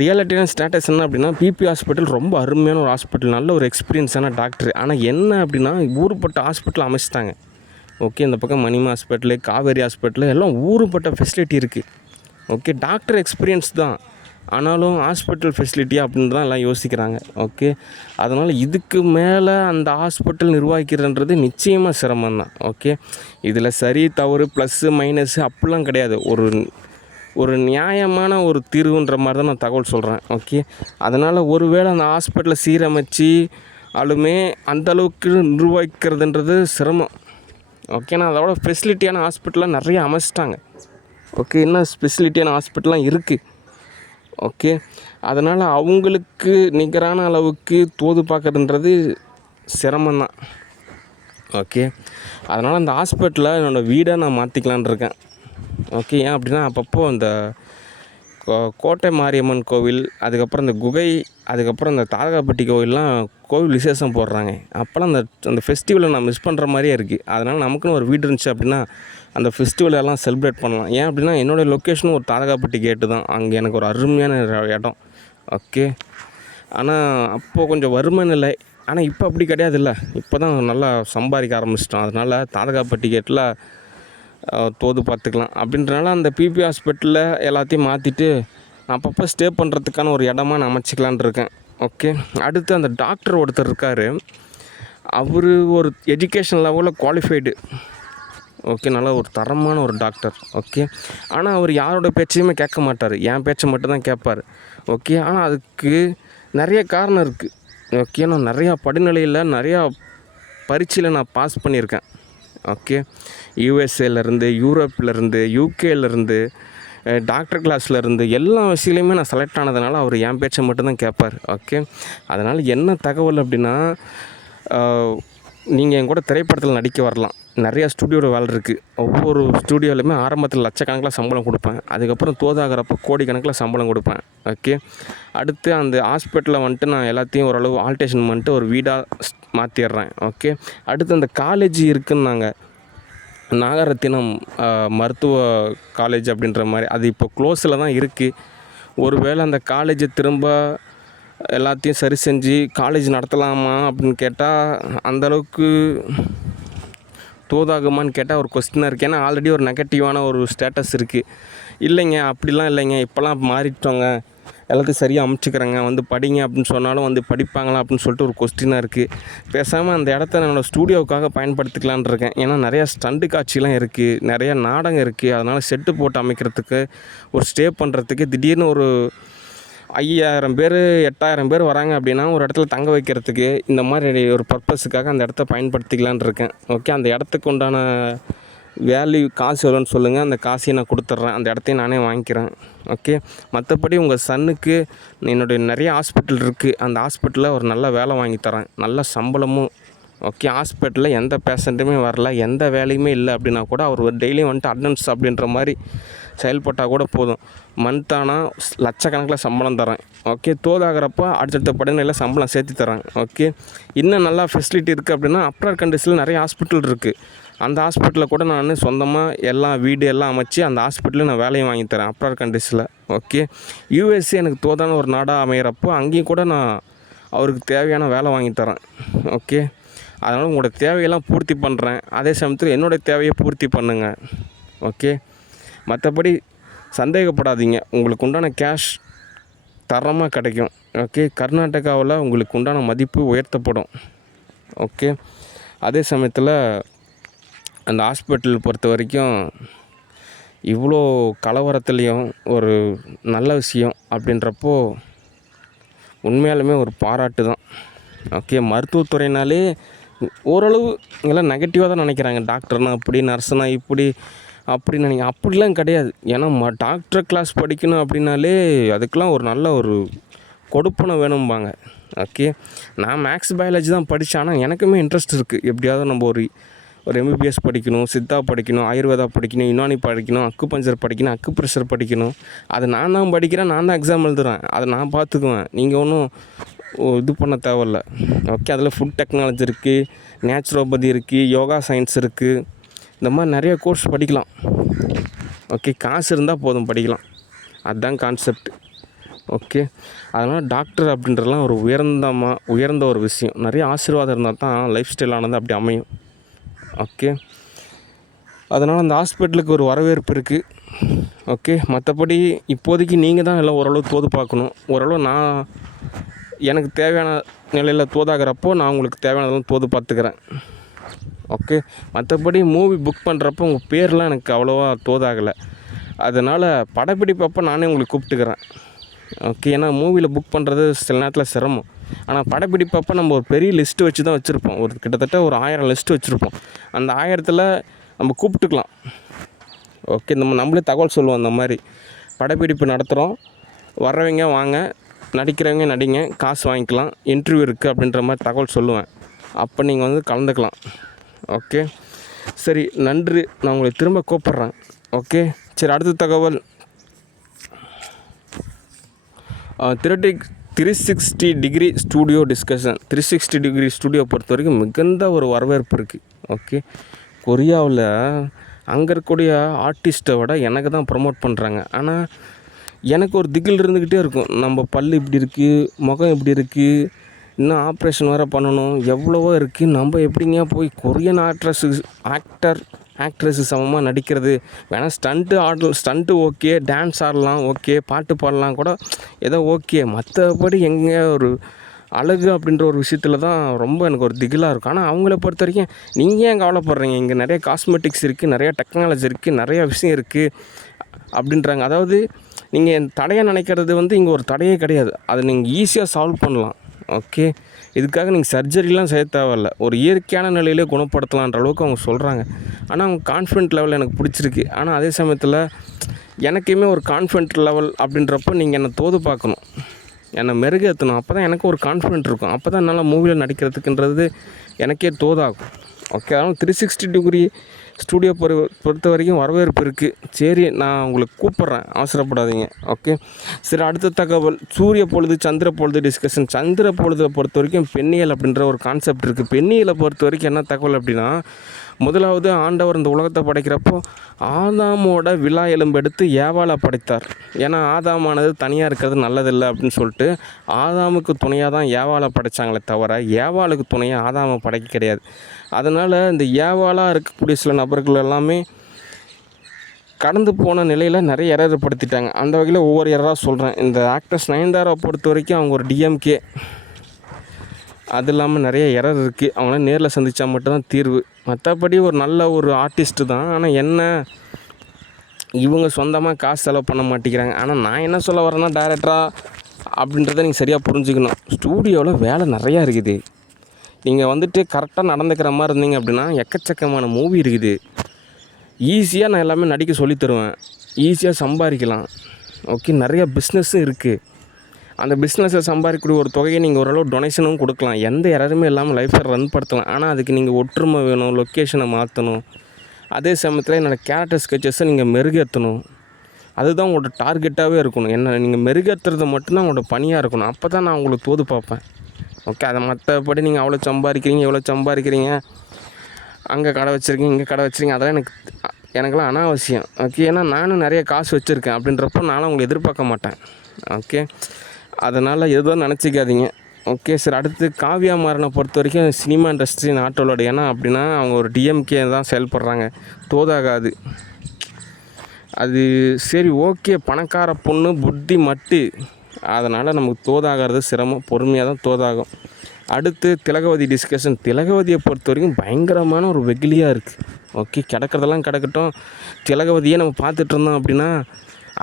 ரியாலிட்டியான status என்ன அப்படின்னா, BP hospital ரொம்ப அருமையான ஒரு ஹாஸ்பிட்டல், நல்ல ஒரு எக்ஸ்பீரியன்ஸான டாக்டர். ஆனால் என்ன அப்படின்னா, ஊருப்பட்ட ஹாஸ்பிட்டல் அமைச்சிட்டாங்க. ஓகே, இந்த பக்கம் மணிமா ஹாஸ்பிட்டலு, காவேரி ஹாஸ்பிட்டலு எல்லாம் ஊருப்பட்ட ஃபெசிலிட்டி இருக்குது. ஓகே, டாக்டர் எக்ஸ்பீரியன்ஸ் தான், ஆனாலும் ஹாஸ்பிட்டல் ஃபெசிலிட்டியா அப்படின்னு தான் எல்லாம் யோசிக்கிறாங்க. ஓகே, அதனால் இதுக்கு மேலே அந்த ஹாஸ்பிட்டல் நிர்வகிக்கிறன்றது நிச்சயமாக சிரமம் தான். ஓகே, இதில் சரி தவறு ப்ளஸ்ஸு மைனஸு அப்படிலாம் கிடையாது. ஒரு நியாயமான ஒரு தீர்வுன்ற மாதிரி தான் நான் தகவல் சொல்கிறேன். ஓகே, அதனால் ஒருவேளை அந்த ஹாஸ்பிட்டலை சீரமைச்சு ஆளுமே அந்தளவுக்கு நிர்வகிக்கிறதுன்றது சிரமம். ஓகேண்ணா, அதோட ஃபெசிலிட்டியான ஹாஸ்பிட்டலாம் நிறைய அமைச்சிட்டாங்க. ஓகே, இன்னும் ஃபெசிலிட்டியான ஹாஸ்பிட்டலாம் இருக்குது. ஓகே, அதனால் அவங்களுக்கு நிகரான அளவுக்கு தோது பார்க்குறதுன்றது சிரமந்தான். ஓகே, அதனால் அந்த ஹாஸ்பிட்டலை என்னோடய வீடை நான் மாற்றிக்கலான் இருக்கேன். ஓகே, ஏன் அப்படின்னா அப்பப்போ அந்த கோட்டை மாரியம்மன் கோவில், அதுக்கப்புறம் இந்த குகை, அதுக்கப்புறம் இந்த தாதகாப்பட்டி கோவில்லாம் கோவில் விசேஷம் போடுறாங்க. அப்போல்லாம் அந்த ஃபெஸ்டிவலை நான் மிஸ் பண்ணுற மாதிரியே இருக்குது. அதனால் நமக்குன்னு ஒரு வீடு இருந்துச்சு அப்படின்னா அந்த ஃபெஸ்டிவலெல்லாம் செலிப்ரேட் பண்ணலாம். ஏன் அப்படின்னா என்னோடய லொக்கேஷனும் ஒரு தாதகாப்பட்டி கேட்டு தான். அங்கே எனக்கு ஒரு அருமையான இடம். ஓகே, ஆனால் அப்போது கொஞ்சம் வறுமை நிலை. ஆனால் இப்போ அப்படி கிடையாதுல்ல, இப்போ தான் நல்லா சம்பாதிக்க ஆரம்பிச்சிட்டோம். அதனால் தாதகாப்பட்டி கேட்டில் தோது பார்த்துக்கலாம் அப்படின்றனால அந்த பிபி ஹாஸ்பிட்டலில் எல்லாத்தையும் மாற்றிட்டு நான் அப்பப்போ ஸ்டே பண்ணுறதுக்கான ஒரு இடமா நான் அமைச்சிக்கலான் இருக்கேன். ஓகே, அடுத்து அந்த டாக்டர் ஒருத்தர் இருக்கார். அவர் ஒரு எஜுகேஷன் லெவலில் குவாலிஃபைடு. ஓகே, நல்லா ஒரு தரமான ஒரு டாக்டர். ஓகே, ஆனால் அவர் யாரோட பேச்சையுமே கேட்க மாட்டார், என் பேச்சை மட்டும்தான் கேட்பார். ஓகே, ஆனால் அதுக்கு நிறைய காரணம் இருக்குது. ஓகே, நான் நிறையா படிநிலையில் நிறையா பரீட்சையில் நான் பாஸ் பண்ணியிருக்கேன். ஓகே, யூஎஸ்ஏலேருந்து, யூரோப்லேருந்து, யூகேலேருந்து, டாக்டர் கிளாஸ்லேருந்து எல்லா விஷயத்துலையுமே நான் செலக்ட் ஆனதுனால அவர் என் பேச்சை மட்டும்தான் கேட்பார். ஓகே, அதனால் என்ன தகவல் அப்படின்னா, நீங்கள் என் கூட திரைப்படத்தில் நடிக்க வரலாம். நிறையா ஸ்டூடியோவில் வேலை இருக்குது. ஒவ்வொரு ஸ்டூடியோலையுமே ஆரம்பத்தில் லட்சக்கணக்கில் சம்பளம் கொடுப்பேன். அதுக்கப்புறம் தோதாகிறப்போ கோடிக்கணக்கில் சம்பளம் கொடுப்பேன். ஓகே, அடுத்து அந்த ஹாஸ்பிட்டலில் வந்துட்டு நான் எல்லாத்தையும் ஓரளவு ஆல்டேஷன் பண்ணிட்டு ஒரு வீடாக மாற்றிடுறேன். ஓகே, அடுத்து அந்த காலேஜ் இருக்குன்னாங்க, நாகரத்தினம் மருத்துவ காலேஜ் அப்படின்ற மாதிரி, அது இப்போ க்ளோஸில் தான் இருக்குது. ஒருவேளை அந்த காலேஜை திரும்ப எல்லாத்தையும் சரி செஞ்சு காலேஜ் நடத்தலாமா அப்படின்னு கேட்டால் அந்தளவுக்கு தோதாகுமான்னு கேட்டால் ஒரு கொஸ்டினாக இருக்குது. ஏன்னா ஆல்ரெடி ஒரு நெகட்டிவான ஒரு ஸ்டேட்டஸ் இருக்குது. இல்லைங்க அப்படிலாம் இல்லைங்க, இப்போலாம் மாறிட்டோங்க, எல்லாத்தையும் சரியாக அமைச்சிக்கிறேங்க, வந்து படிங்க அப்படின்னு சொன்னாலும் வந்து படிப்பாங்களா அப்படின்னு சொல்லிட்டு ஒரு கொஸ்டினாக இருக்குது. பேசாமல் அந்த இடத்த என்னோடய ஸ்டூடியோவுக்காக பயன்படுத்திக்கலான் இருக்கேன். ஏன்னா நிறையா ஸ்டண்டு காட்சிலாம் இருக்குது, நிறையா நாடகம் இருக்குது. அதனால் செட்டு போட்டு அமைக்கிறதுக்கு, ஒரு ஸ்டே பண்ணுறதுக்கு, திடீர்னு ஒரு 5000 பேர் 8000 பேர் வராங்க அப்படின்னா ஒரு இடத்துல தங்க வைக்கிறதுக்கு, இந்த மாதிரி ஒரு பர்பஸுக்காக அந்த இடத்த பயன்படுத்திக்கலான் இருக்கேன். ஓகே, அந்த இடத்துக்கு உண்டான வேல்யூ காசு எவ்வளோன்னு சொல்லுங்கள், அந்த காசையும் நான் கொடுத்துட்றேன், அந்த இடத்தையும் நானே வாங்கிக்கிறேன். ஓகே, மற்றபடி உங்கள் சன்னுக்கு என்னுடைய நிறைய ஹாஸ்பிட்டல் இருக்குது, அந்த ஹாஸ்பிட்டலில் ஒரு நல்ல வேலை வாங்கி தரேன், நல்ல சம்பளமும். ஓகே, ஹாஸ்பிட்டலில் எந்த பேஷண்ட்டுமே வரல, எந்த வேலையுமே இல்லை அப்படின்னா கூட அவர் ஒரு டெய்லியும் வந்துட்டு அட்டெண்டன்ஸ் அப்படின்ற மாதிரி செயல்பட்டால் கூட போதும், மந்த்தானால் லட்சக்கணக்கில் சம்பளம் தரேன். ஓகே, தோதாகிறப்போ அடுத்தடுத்த படிநிலையில் சம்பளம் சேர்த்து தரேன். ஓகே, இன்னும் நல்லா ஃபெசிலிட்டி இருக்குது அப்படின்னா அப்ராட் கண்ட்ரீஸில் நிறைய ஹாஸ்பிட்டல் இருக்குது. அந்த ஹாஸ்பிட்டலில் கூட நான் சொந்தமாக எல்லாம் வீடு எல்லாம் அமைச்சு அந்த ஹாஸ்பிட்டலில் நான் வேலையை வாங்கி தரேன் அப்ராட் கண்ட்ரீஸில். ஓகே, யூஎஸ்ஏ எனக்கு தோதான ஒரு நாடாக அமைகிறப்போ அங்கேயும் கூட நான் அவருக்கு தேவையான வேலை வாங்கி தரேன். ஓகே, அதனால் உங்களோட தேவையெல்லாம் பூர்த்தி பண்ணுறேன், அதே சமயத்தில் என்னோடய தேவையை பூர்த்தி பண்ணுங்கள். ஓகே, மற்றபடி சந்தேகப்படாதீங்க, உங்களுக்கு உண்டான கேஷ் தரமாக கிடைக்கும். ஓகே, கர்நாடகாவில் உங்களுக்கு உண்டான மதிப்பு உயர்த்தப்படும். ஓகே, அதே சமயத்தில் அந்த ஹாஸ்பிட்டல் பொறுத்த வரைக்கும் இவ்வளோ கலவரத்துலேயும் ஒரு நல்ல விஷயம் அப்படின்றப்போ உண்மையாலுமே ஒரு பாராட்டு தான். ஓகே, மருத்துவத்துறையினாலே ஓரளவு இங்கெல்லாம் நெகட்டிவாக தான் நினைக்கிறாங்க. டாக்டர்னால் அப்படி, நர்ஸுனால் இப்படி அப்படின்னு நினைக்க, அப்படிலாம் கிடையாது. ஏன்னா டாக்டர் கிளாஸ் படிக்கணும் அப்படின்னாலே அதுக்கெலாம் ஒரு நல்ல ஒரு கொடுப்பனை வேணும்பாங்க. ஓகே, நான் மேக்ஸ் பயாலஜி தான் படித்தேன், ஆனால் எனக்குமே இன்ட்ரெஸ்ட் இருக்குது. எப்படியாவது நம்ம ஒரு எம்பிபிஎஸ் படிக்கணும், சித்தா படிக்கணும், ஆயுர்வேதா படிக்கணும், யுனானி படிக்கணும், அக்குபஞ்சர் படிக்கணும், அக்குப்ரெஷர் படிக்கணும். அது நான் தான் படிக்கிறேன், நான் தான் எக்ஸாம் எழுதுகிறேன், அதை நான் பார்த்துக்குவேன். நீங்கள் ஒன்றும் இது பண்ண தேவையில்ல. ஓகே, அதில் ஃபுட் டெக்னாலஜி இருக்குது, நேச்சுரோபதி இருக்குது, யோகா சயின்ஸ் இருக்குது, இந்த மாதிரி நிறைய கோர்ஸ் படிக்கலாம். ஓகே, காசு இருந்தால் போதும் படிக்கலாம், அதுதான் கான்செப்ட். ஓகே. அதனால் டாக்டர் அப்படின்றதுலாம் ஒரு உயர்ந்த ஒரு விஷயம். நிறைய ஆசீர்வாதம் இருந்தால் தான் லைஃப் ஸ்டைலானது அப்படி அமையும். ஓகே. அதனால் அந்த ஹாஸ்பிட்டலுக்கு ஒரு வரவேற்பு இருக்குது. ஓகே. மற்றபடி இப்போதைக்கு நீங்கள் தான் எல்லாம் ஓரளவு தோது பார்க்கணும். ஓரளவு நான் எனக்கு தேவையான நிலையில் தோதாகிறப்போ நான் உங்களுக்கு தேவையானதெல்லாம் தோது பார்த்துக்கிறேன். ஓகே. மற்றபடி மூவி புக் பண்ணுறப்போ உங்கள் பேர்லாம் எனக்கு அவ்வளோவா தோதாகலை. அதனால் படப்பிடிப்பப்போ நானே உங்களுக்கு கூப்பிட்டுக்கிறேன். ஓகே. ஏன்னா மூவியில் புக் பண்ணுறது சில நேரத்தில் சிரமம். ஆனால் படப்பிடிப்பப்போ நம்ம ஒரு பெரிய லிஸ்ட்டு வச்சு தான் வச்சுருப்போம். கிட்டத்தட்ட ஒரு 1000 லிஸ்ட்டு வச்சுருப்போம். அந்த 1000த்தில் நம்ம கூப்பிட்டுக்கலாம். ஓகே. நம்மளே தகவல் சொல்லுவோம். அந்த மாதிரி படப்பிடிப்பு நடத்துகிறோம், வர்றவங்க வாங்க, நடிக்கிறவங்க நடிங்க, காசு வாங்கிக்கலாம், இன்டர்வியூ இருக்குது அப்படின்ற மாதிரி தகவல் சொல்லுவேன். அப்போ நீங்கள் வந்து கலந்துக்கலாம். ஓகே. சரி, நன்றி. நான் உங்களை திரும்ப கூப்பிட்றேன். ஓகே. சரி, அடுத்த தகவல் 360 degree studio discussion. 360 degree studio பொறுத்த வரைக்கும் மிகுந்த ஒரு வரவேற்பு இருக்குது. ஓகே. கொரியாவில் அங்கே இருக்கக்கூடிய ஆர்டிஸ்ட்டை விட எனக்கு தான் ப்ரமோட் பண்ணுறாங்க. ஆனால் எனக்கு ஒரு திகில் இருந்துக்கிட்டே இருக்கும். நம்ம பல் இப்படி இருக்குது, முகம் இப்படி இருக்குது, இன்னும் ஆப்ரேஷன் வேறு பண்ணணும், எவ்வளவோ இருக்குது. நம்ம எப்படிங்க போய் கொரியன் ஆக்ட்ரஸு சமமாக நடிக்கிறது? வேணால் ஸ்டண்ட்டு ஓகே, டான்ஸ் ஆடலாம் ஓகே, பாட்டு பாடலாம் கூட ஏதோ ஓகே. மற்றபடி எங்கே ஒரு அழகு அப்படின்ற ஒரு விஷயத்தில் தான் ரொம்ப எனக்கு ஒரு திகிலாக இருக்கும். ஆனால் அவங்கள பொறுத்த வரைக்கும் நீங்கள் ஏன் கவலைப்படுறீங்க, இங்கே நிறைய காஸ்மெட்டிக்ஸ் இருக்குது, நிறைய டெக்னாலஜி இருக்குது, நிறைய விஷயம் இருக்குது அப்படின்றாங்க. அதாவது நீங்கள் தடையாக நினைக்கிறது வந்து இங்கே ஒரு தடையே கிடையாது. அதை நீங்கள் ஈஸியாக சால்வ் பண்ணலாம். ஓகே. இதுக்காக நீங்கள் சர்ஜரிலாம் செய்ய தேவையில்ல. ஒரு இயற்கையான நிலையிலே குணப்படுத்தலான்ற அளவுக்கு அவங்க சொல்கிறாங்க. ஆனால் அவங்க கான்ஃபிடென்ட் லெவல் எனக்கு பிடிச்சிருக்கு. ஆனால் அதே சமயத்தில் எனக்குமே ஒரு கான்ஃபிடென்ட் லெவல் அப்படின்றப்போ நீங்கள் என்னை தோது பார்க்கணும், என்னை மெருகேற்றணும். அப்போ தான் எனக்கு ஒரு கான்ஃபிடென்ட் இருக்கும். அப்போ தான் என்னால் மூவியில் நடிக்கிறதுக்குன்றது எனக்கே தோதாகும். ஓகே. அதனால் 360 டிகிரி ஸ்டூடியோ பொறுத்த வரைக்கும் வரவேற்பு இருக்குது. சரி, நான் உங்களுக்கு கூப்பிட்றேன், அவசரப்படாதீங்க. ஓகே. சரி, அடுத்த தகவல் சூரிய பொழுது சந்திர பொழுது டிஸ்கஷன். சந்திர பொழுதை பொறுத்த வரைக்கும் பெண்ணியல் அப்படின்ற ஒரு கான்செப்ட் இருக்குது. பெண்ணியலை பொறுத்த வரைக்கும் என்ன தகவல் அப்படின்னா, முதலாவது ஆண்டவர் இந்த உலகத்தை படைக்கிறப்போ ஆதாமோட விலா எலும்பு எடுத்து ஏவாளை படைத்தார். ஏன்னா ஆதாமானது தனியாக இருக்கிறது நல்லதில்லை அப்படின்னு சொல்லிட்டு ஆதாமுக்கு துணையாக தான் ஏவாளை படைத்தாங்களே தவிர ஏவாளுக்கு துணையாக ஆதாமை படைக்க கிடையாது. அதனால் இந்த ஏவாளாக இருக்கக்கூடிய சில நபர்கள் எல்லாமே கடந்து போன நிலையில் நிறைய எரர் படுத்திட்டாங்க. அந்த வகையில் ஒவ்வொரு எரராக சொல்கிறேன். இந்த ஆக்ட்ரஸ் நயன்தாராவை பொறுத்த வரைக்கும் அவங்க ஒரு டிஎம்கே, அது இல்லாமல் நிறைய எரர் இருக்குது. அவங்கள நேரில் சந்தித்தா மட்டும்தான் தீர்வு. மற்றபடி ஒரு நல்ல ஒரு ஆர்டிஸ்ட்டு தான். ஆனால் என்ன, இவங்க சொந்தமாக காசு செலவு பண்ண மாட்டேங்கிறாங்க. ஆனால் நான் என்ன சொல்ல வரேன்னா, டைரக்டராக அப்படின்றத நீங்கள் சரியாக புரிஞ்சுக்கணும். ஸ்டூடியோவில் வேலை நிறையா இருக்குது. நீங்கள் வந்துட்டு கரெக்டாக நடந்துக்கிற மாதிரி இருந்தீங்க அப்படின்னா எக்கச்சக்கமான மூவி இருக்குது. ஈஸியாக நான் எல்லாமே நடிக்க சொல்லித்தருவேன். ஈஸியாக சம்பாதிக்கலாம். ஓகே. நிறைய பிஸ்னஸும் இருக்குது. அந்த பிஸ்னஸை சம்பாதிக்கக்கூடிய ஒரு தொகையை நீங்கள் ஓரளவு டொனேஷனும் கொடுக்கலாம். எந்த எரருமே இல்லாமல் லைஃப்பை ரன் படுத்தலாம். ஆனால் அதுக்கு நீங்கள் ஒற்றுமை வேணும், லொக்கேஷனை மாற்றணும். அதே சமயத்தில் என்னோடய கேரக்டர் ஸ்கெச்சஸை நீங்கள் மெருகேற்றணும். அதுதான் உங்களோட டார்கெட்டாகவே இருக்கணும். என்ன நீங்கள் மெருகேற்றுறது மட்டும்தான் உங்களோட பணியாக இருக்கணும். அப்போ தான் நான் உங்களுக்கு தோது பார்ப்பேன். ஓகே. அதை மற்றபடி நீங்கள் அவ்வளோ சம்பாதிக்கிறீங்க, எவ்வளோ சம்பாதிக்கிறீங்க, அங்கே கடை வச்சுருக்கீங்க, இங்கே கடை வச்சுருக்கீங்க, அதெல்லாம் எனக்கெல்லாம் அனாவசியம். ஓகே. ஏன்னா நானும் நிறைய காசு வச்சுருக்கேன். அப்படின்றப்போ நானும் உங்களை எதிர்பார்க்க மாட்டேன். ஓகே. அதனால் எதுவும் நினச்சிக்காதீங்க. ஓகே. சரி, அடுத்து காவ்யா மாறனை பொறுத்த வரைக்கும் சினிமா இண்டஸ்ட்ரி நாட்டோட. ஏன்னா அப்படின்னா அவங்க ஒரு டிஎம்கே தான் செயல்படுறாங்க. தோதாகாது அது. சரி, ஓகே. பணக்கார பொண்ணு, புத்தி மட்டு, அதனால் நமக்கு தோதாகிறது சிரமம். பொறுமையாக தான் தோதாகும். அடுத்து திலகவதி டிஸ்கஷன். திலகவதியை பொறுத்த வரைக்கும் பயங்கரமான ஒரு வெகுலியாக இருக்குது. ஓகே. கிடக்கிறதெல்லாம் கிடக்கட்டும். திலகவதியை நம்ம பார்த்துட்டு இருந்தோம் அப்படின்னா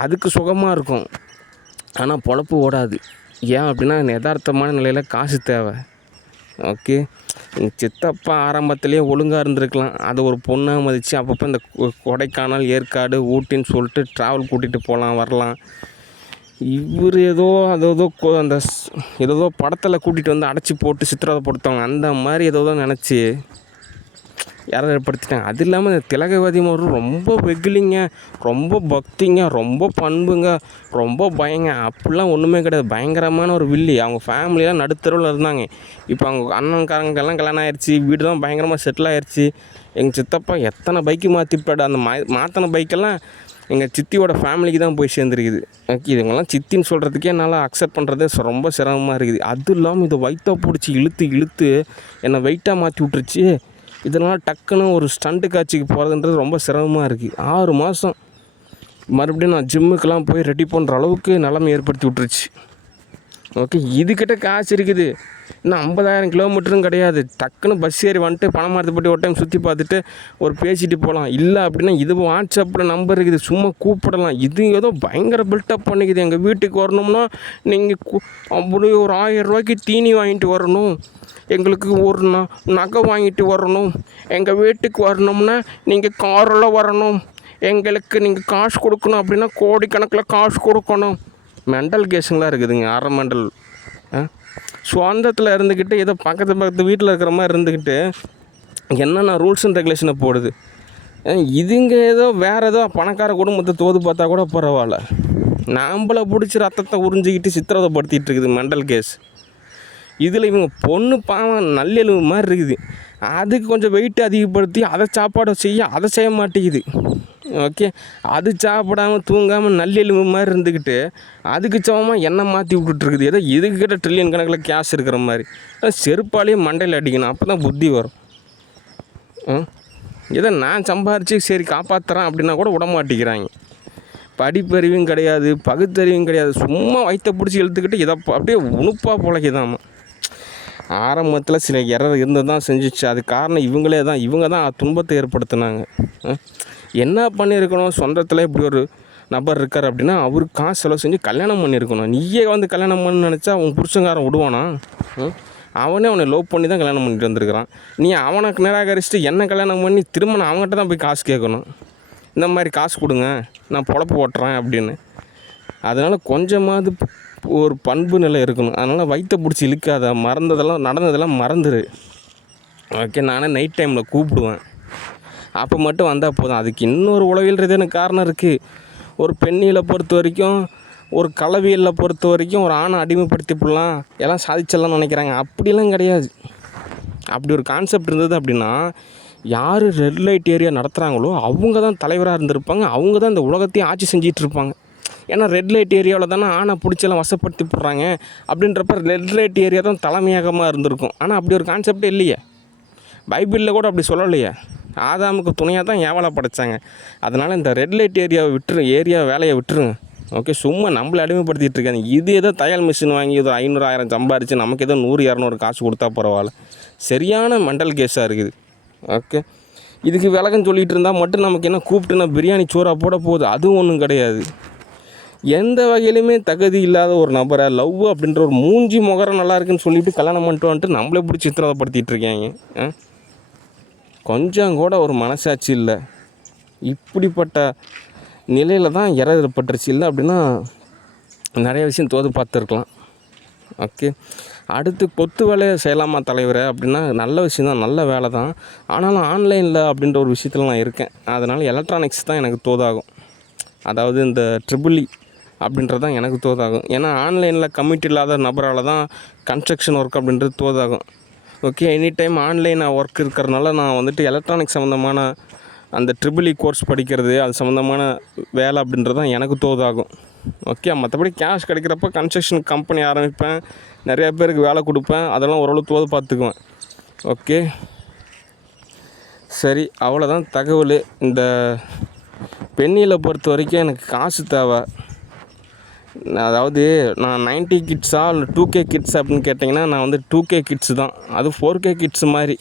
அதுக்கு சுகமாக இருக்கும். ஆனால் பொழப்பு ஓடாது. ஏன் அப்படின்னா யதார்த்தமான நிலையில் காசு தேவை. ஓகே. எங்கள் சித்தப்பா ஆரம்பத்துலேயே ஒழுங்காக இருந்திருக்கலாம். அதை ஒரு பொண்ணாக மதித்து அப்பப்போ இந்த கொடைக்கானல், ஏற்காடு, ஊட்டின்னு சொல்லிட்டு ட்ராவல் கூட்டிகிட்டு போகலாம் வரலாம். இவர் ஏதோ அந்த ஏதோ படத்தில் கூட்டிகிட்டு வந்து அடைச்சி போட்டு சித்திரவதைப்படுத்துவாங்க. அந்த மாதிரி ஏதோ நினச்சி யாரும் ஏற்படுத்திட்டாங்க. அது இல்லாமல் இந்த திலகவதி மாதிரி ரொம்ப வெகுலிங்க, ரொம்ப பக்திங்க, ரொம்ப பண்புங்க, ரொம்ப பயங்க. அப்படிலாம் ஒன்றுமே கிடையாது. பயங்கரமான ஒரு வில்லி. அவங்க ஃபேமிலியெலாம் நடுத்தருவில் இருந்தாங்க. இப்போ அவங்க அண்ணன்காரங்கெல்லாம் கல்யாணம் ஆயிடுச்சு, வீடு தான் பயங்கரமாக செட்டில் ஆயிடுச்சு. எங்கள் சித்தப்பா எத்தனை பைக்கு மாற்றிப்பாடு. அந்த மாற்றின பைக்கெல்லாம் எங்கள் சித்தியோட ஃபேமிலிக்கு தான் போய் சேர்ந்துருக்குது. ஓகே, இதுங்கெல்லாம் சித்தின்னு சொல்கிறதுக்கே என்னால் அக்செப்ட் பண்ணுறதே ரொம்ப சிரமமாக இருக்குது. அதுவும் இல்லாமல் இதை வயிற்ற பிடிச்சி இழுத்து என்னை வெயிட்டாக மாற்றி விட்டுருச்சு. இதனால் டக்குன்னு ஒரு ஸ்டண்ட்டு காட்சிக்கு போகிறதுன்றது ரொம்ப சிரமமாக இருக்குது. 6 மாதம் மறுபடியும் நான் ஜிம்முக்கெல்லாம் போய் ரெடி பண்ணுற அளவுக்கு நிலைமை ஏற்படுத்தி விட்டுருச்சு. ஓகே, இதுக்கிட்ட காசு இருக்குது, இன்னும் 50,000 கிலோமீட்டரும் கிடையாது. டக்குன்னு பஸ் ஏறி வந்துட்டு பணமாரத்துப்பட்டி ஒரு டைம் சுற்றி பார்த்துட்டு ஒரு பேசிட்டு போகலாம். இல்லை அப்படின்னா இது வாட்ஸ்அப்பில் நம்பர் இருக்குது, சும்மா கூப்பிடலாம். இது ஏதோ பயங்கர பில்டப் பண்ணிக்குது. எங்கள் வீட்டுக்கு வரணும்னா நீங்கள் அப்படி ஒரு 1000 ரூபாய்க்கு தீனி வாங்கிட்டு வரணும், எங்களுக்கு ஒரு நகை வாங்கிட்டு வரணும், எங்கள் வீட்டுக்கு வரணும்னா நீங்கள் காரில் வரணும், எங்களுக்கு நீங்கள் காசு கொடுக்கணும் அப்படின்னா கோடிக்கணக்கில் காசு கொடுக்கணும். மெண்டல் கேஸுங்களாம் இருக்குதுங்க. அரை மெண்டல் சொந்தத்தில் இருந்துக்கிட்டு ஏதோ பக்கத்து வீட்டில் இருக்கிற மாதிரி இருந்துக்கிட்டு என்னென்ன ரூல்ஸ் அண்ட் ரெகுலேஷனை போடுது. இதுங்க ஏதோ வேறு ஏதோ பணக்கார குடும்பத்தை தோது பார்த்தா கூட பரவாயில்ல, நம்மளை பிடிச்சி ரத்தத்தை உறிஞ்சிக்கிட்டு சித்திரவதைப்படுத்திகிட்டு இருக்குது மெண்டல் கேஸ். இதில் இவங்க பொண்ணு பாவம் நல்லெலும்பு மாதிரி இருக்குது, அதுக்கு கொஞ்சம் வெயிட்டு அதிகப்படுத்தி அதை சாப்பாடு அதை செய்ய மாட்டேங்குது. ஓகே, அது சாப்பிடாமல் தூங்காமல் நல்லெலும்பு மாதிரி இருந்துக்கிட்டு அதுக்கு சமமாக எண்ணெய் மாற்றி விட்டுட்டுருக்குது. ஏதோ இதுக்கிட்ட ட்ரில்லியன் கணக்கில் கேஷ் இருக்கிற மாதிரி. செருப்பாலேயே மண்டையில் அடிக்கணும், அப்போ தான் புத்தி வரும். ஏதோ நான் சம்பாரித்து சரி காப்பாற்றுறேன் அப்படின்னா கூட விட மாட்டேங்கிறாங்க. படிப்பறிவும் கிடையாது, பகுத்தறிவும் கிடையாது, சும்மா வயிற்ற பிடிச்சி இழுத்துக்கிட்டு இதை அப்படியே உணுப்பாக பிழைக்குதாம்மா. ஆரம்பத்தில் சில எரர் இருந்து தான் செஞ்சிச்சு. அது காரணம் இவங்க தான் துன்பத்தை ஏற்படுத்தினாங்க. என்ன பண்ணியிருக்கணும், சொந்தத்தில் இப்படி ஒரு நபர் இருக்கார் அப்படின்னா அவருக்கு காசு செலவு செஞ்சு கல்யாணம் பண்ணியிருக்கணும். நீயே வந்து கல்யாணம் பண்ணு நினச்சா உன் புருஷங்காரன் விடுவானா? அவனை லவ் பண்ணி தான் கல்யாணம் பண்ணிட்டு வந்திருக்கிறான். நீ அவனுக்கு நிராகரிச்சுட்டு என்ன கல்யாணம் பண்ணி திரும்ப நான் அவங்ககிட்ட தான் போய் காசு கேட்கணும். இந்த மாதிரி காசு கொடுங்க, நான் பொழப்பு ஓட்டுறேன் அப்படின்னு. அதனால் கொஞ்சமாவது ஒரு பண்பு நிலை இருக்கணும். அதனால் வயிற்ற பிடிச்சி இழுக்காத, நடந்ததெல்லாம் மறந்துடு. ஓகே, நானே நைட் டைமில் கூப்பிடுவேன், அப்போ மட்டும் வந்தால் போதும். அதுக்கு இன்னொரு உளவியல் ரீதியான காரணம் இருக்குது. ஒரு பெண்ணியலை பொறுத்த வரைக்கும், ஒரு களவியலில் பொறுத்த வரைக்கும் ஒரு ஆணை அடிமைப்படுத்தி போடலாம், எல்லாம் சாதிச்சிடலாம்னு நினைக்கிறாங்க. அப்படிலாம் கிடையாது. அப்படி ஒரு கான்செப்ட் இருந்தது அப்படின்னா யார் ரெட் லைட் ஏரியா நடத்துகிறாங்களோ அவங்க தான் தலைவராக இருந்திருப்பாங்க, அவங்க தான் இந்த உலகத்தையும் ஆட்சி செஞ்சிகிட்டு இருப்பாங்க. ஏன்னா ரெட் லைட் ஏரியாவில் தானே ஆணை பிடிச்செல்லாம் வசப்படுத்தி போடுறாங்க. அப்படின்றப்ப ரெட் லைட் ஏரியா தான் தலைமையகமாக இருந்திருக்கும். ஆனால் அப்படி ஒரு கான்செப்டே இல்லையே, பைபிளில் கூட அப்படி சொல்லலையே. ஆதாமுக்கு துணையாக தான் ஏவலை படைத்தாங்க. அதனால் இந்த ரெட் லைட் ஏரியா வேலையை விட்டுருங்க. ஓகே, சும்மா நம்மளை அடிமைப்படுத்திகிட்டு இருக்காங்க. இது ஏதோ தையல் மிஷின் வாங்கி ஏதோ 500 1000 சம்பாரித்து நமக்கு ஏதோ 100 200 காசு கொடுத்தா பரவாயில்ல. சரியான மெண்டல் கேஸாக இருக்குது. ஓகே, இதுக்கு விளக்கம் சொல்லிகிட்டு இருந்தால் மட்டும் நமக்கு என்ன கூப்பிட்டுனா பிரியாணி சோறாக போட போகுது? அதுவும் ஒன்றும் கிடையாது. எந்த வகையிலுமே தகுதி இல்லாத ஒரு நபரை லவ் அப்படின்ற ஒரு மூஞ்சி முகரம் நல்லா இருக்குன்னு சொல்லிவிட்டு கல்யாணம் பண்ணிட்டு வந்துட்டு நம்மளே பிடிச்சி சித்திரவதைப்படுத்திகிட்டு இருக்காங்க. கொஞ்சம் கூட ஒரு மனசாட்சி இல்லை. இப்படிப்பட்ட நிலையில் தான் ஏற்பட்டுருச்சு. இல்லை அப்படின்னா நிறைய விஷயம் தோது பார்த்துருக்கலாம். ஓகே, அடுத்து கொத்து வேலையை செய்யலாமா தலைவரை அப்படின்னா நல்ல விஷயம் தான், நல்ல வேலை தான். ஆனாலும் ஆன்லைனில் அப்படின்ற ஒரு விஷயத்தில் நான் இருக்கேன். அதனால் எலக்ட்ரானிக்ஸ் தான் எனக்கு தோதாகும். அதாவது இந்த ட்ரிபிள்இ அப்படின்றது தான் எனக்கு தோதாகும். ஏன்னா ஆன்லைனில் கமிட் இல்லாத நபரால் தான் கன்ஸ்ட்ரக்ஷன் ஒர்க் அப்படின்றது தோதாகும். Okay, any time online work இருக்கிறதுனால நான் வந்துட்டு எலக்ட்ரானிக்ஸ் சம்மந்தமான அந்த ட்ரிபிள்இ கோர்ஸ் படிக்கிறது, அது சம்மந்தமான வேலை அப்படின்றது தான் எனக்கு தோதாகும். ஓகே, மற்றபடி கேஷ் கிடைக்கிறப்ப கன்ஸ்ட்ரக்ஷன் கம்பெனி ஆரம்பிப்பேன், நிறையா பேருக்கு வேலை கொடுப்பேன், அதெல்லாம் ஓரளவு தோது பார்த்துக்குவேன். ஓகே, சரி, அவ்வளோதான் தகவல். இந்த பெண்ணியலை பொறுத்த வரைக்கும் எனக்கு காசு தேவை. அதாவது நான் 90 கிட்ஸா இல்லை 2K கிட்ஸ் அப்படின்னு கேட்டிங்கன்னா நான் வந்து 2K கிட்ஸு தான். அது 4K கிட்ஸு மாதிரி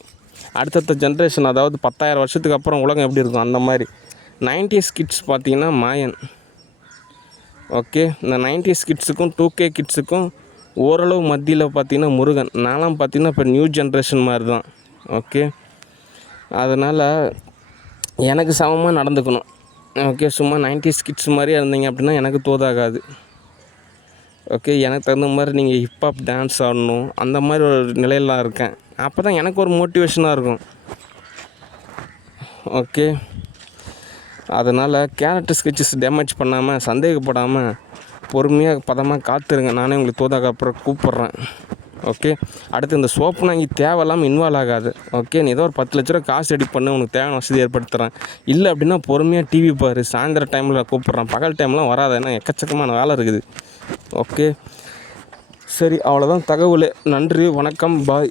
அடுத்தடுத்த ஜென்ரேஷன், அதாவது 10,000 வருஷத்துக்கு அப்புறம் உலகம் எப்படி இருக்கும் அந்த மாதிரி. 90s கிட்ஸ் பார்த்திங்கன்னா மாயன். ஓகே, இந்த 90s கிட்ஸுக்கும் 2K கிட்ஸுக்கும் ஓரளவு மத்தியில் பார்த்திங்கன்னா முருகன். நான்லாம் பார்த்திங்கன்னா இப்போ நியூ ஜென்ரேஷன் மாதிரி தான். ஓகே, அதனால் எனக்கு சமமாக நடந்துக்கணும். ஓகே, சும்மா 90s கிட்ஸ் மாதிரியே இருந்தீங்க அப்படின்னா எனக்கு தோதாகாது. ஓகே, எனக்கு தகுந்த மாதிரி நீங்கள் ஹிப்ஹாப் டான்ஸ் ஆடணும், அந்த மாதிரி ஒரு நிலையிலாம் இருக்கேன். அப்போ தான் எனக்கு ஒரு மோட்டிவேஷனாக இருக்கும். ஓகே, அதனால் கேரக்டர் ஸ்கெட்சஸ் டேமேஜ் பண்ணாமல், சந்தேகப்படாமல், பொறுமையாக பதமாக காத்துருங்க. நானே உங்களுக்கு தோதாக அப்புறம் கூப்பிட்றேன். ஓகே. அடுத்து இந்த சோப்பு நாங்கி தேவையில்லாமல் இன்வால்வ் ஆகாது. ஓகே. நீ ஏதோ ஒரு 10 லட்ச ரூபா காசு ரெடி பண்ணு, உனக்கு தேவையான வசதி ஏற்படுத்துகிறேன். இல்லை அப்படின்னா பொறுமையாக டிவி பாரு, சாயந்தர டைமில் கூப்பிட்றேன், பகல் டைம்லாம் வராது, ஏன்னா எக்கச்சக்கமான வேலை இருக்குது. ஓகே. சரி, அவ்வளோதான் தகவல். நன்றி, வணக்கம், பாய்.